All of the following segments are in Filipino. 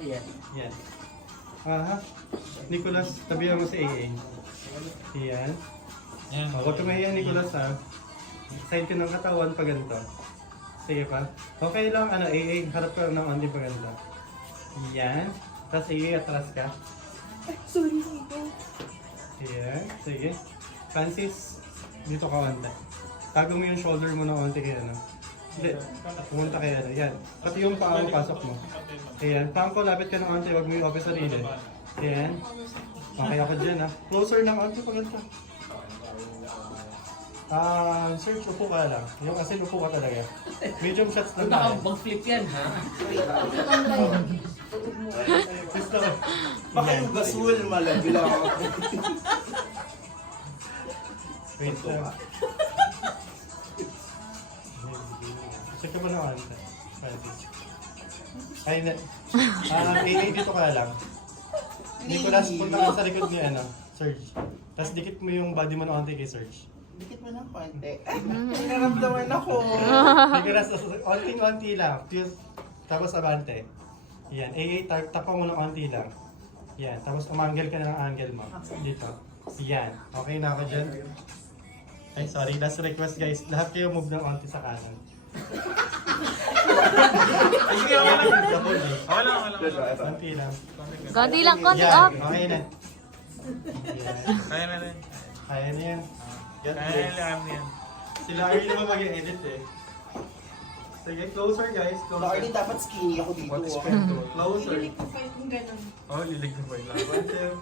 Yan. Yan. Aha. Nicholas, tabihan mo si AA. Yan. Yan. Huwag ka mahiya, Nicholas, ha. Side ka ng katawan pa ganito. Sige pa. Okay lang, AA, harap ka ng onti pa ganito. Yan. Tapos AA, atras ka. Sorry, Nico. Yan. Sige. Francis, dito ka onti. Tago mo yung shoulder mo ng onti kaya, ano. Hindi. Pumunta kaya, ano. Yan. Pati yung paa mo, pasok mo. Ayan. Pangko, lapit ka ng onti. Huwag mo yung open sarili. Ayan. Okay ako dyan, ha. Closer ng onti pa ganito. Search, upo ka lang. Yung kasi upo ka talaga. Medium shots lang tayo. Mag-flip yan, ha? Gusto ko. Baka yung gasol, malagla ako. Wait lang. Check ka ba na onti? Ay, na. Dito ka lang. Nicholas, punta ka sa likod ni Serge. Tapos dikit mo yung body mo na onti kay Serge. Dikit mo ng konti. Ay, naramdaman ako. Nicholas, onting-onti lang. Tapos abante. Yan. Tapang mo ng onti lang. Yan. Tapos umangle ka na ng angle mo. Dito. Yan. Okay na ako dyan. Ay, sorry. Last request, guys. Lahat kayo move ng onti sa kanan. Ay, sige, okay lang. Okay lang. Onti lang. Konti lang, konti Yan. up. Okay na. Yan. Kaya na rin. Kaya na yan. Get Kaya this. na lang yan. Sila Arlie naman mag-edit eh. Sige, closer guys. Baka Closer. din dapat skinny ako dito. What is ah. control? Closer. ko pa yung gano'n. Oh, lilig na po yun. One, two.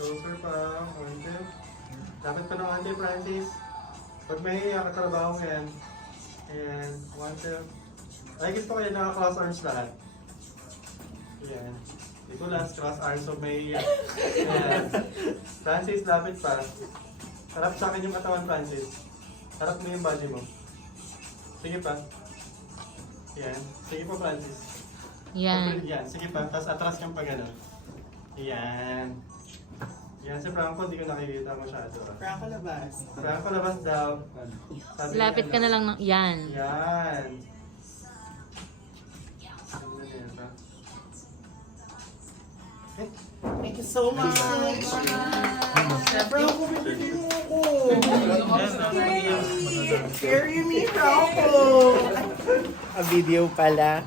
Closer pa. One, two. Dapat pa ng ante, Francis. Pag mahihiya ka trabaho mo yan. Ayan. One, two. Ay, gusto ko yan. Naka-cross arms lahat. Ayan. Dito last cross arms. So mahihiya. Ayan. Francis, lapit pa. Harap sa akin yung katawan, Francis. Harap mo yung body mo. Sige pa. Ayan. Sige pa, Francis. Yan. Yan, sige pa. Tapos atras kang pa gano'n. Yan. Yan, si Franco, hindi ko nakikita masyado. Franco labas. Franco, labas daw. Sabi niya, Lapit ka na lang ng... Yan. Yan. Ano yan ba? Thank you so much. Franco, bibili mo ako. Carry me, Franco. A video pala.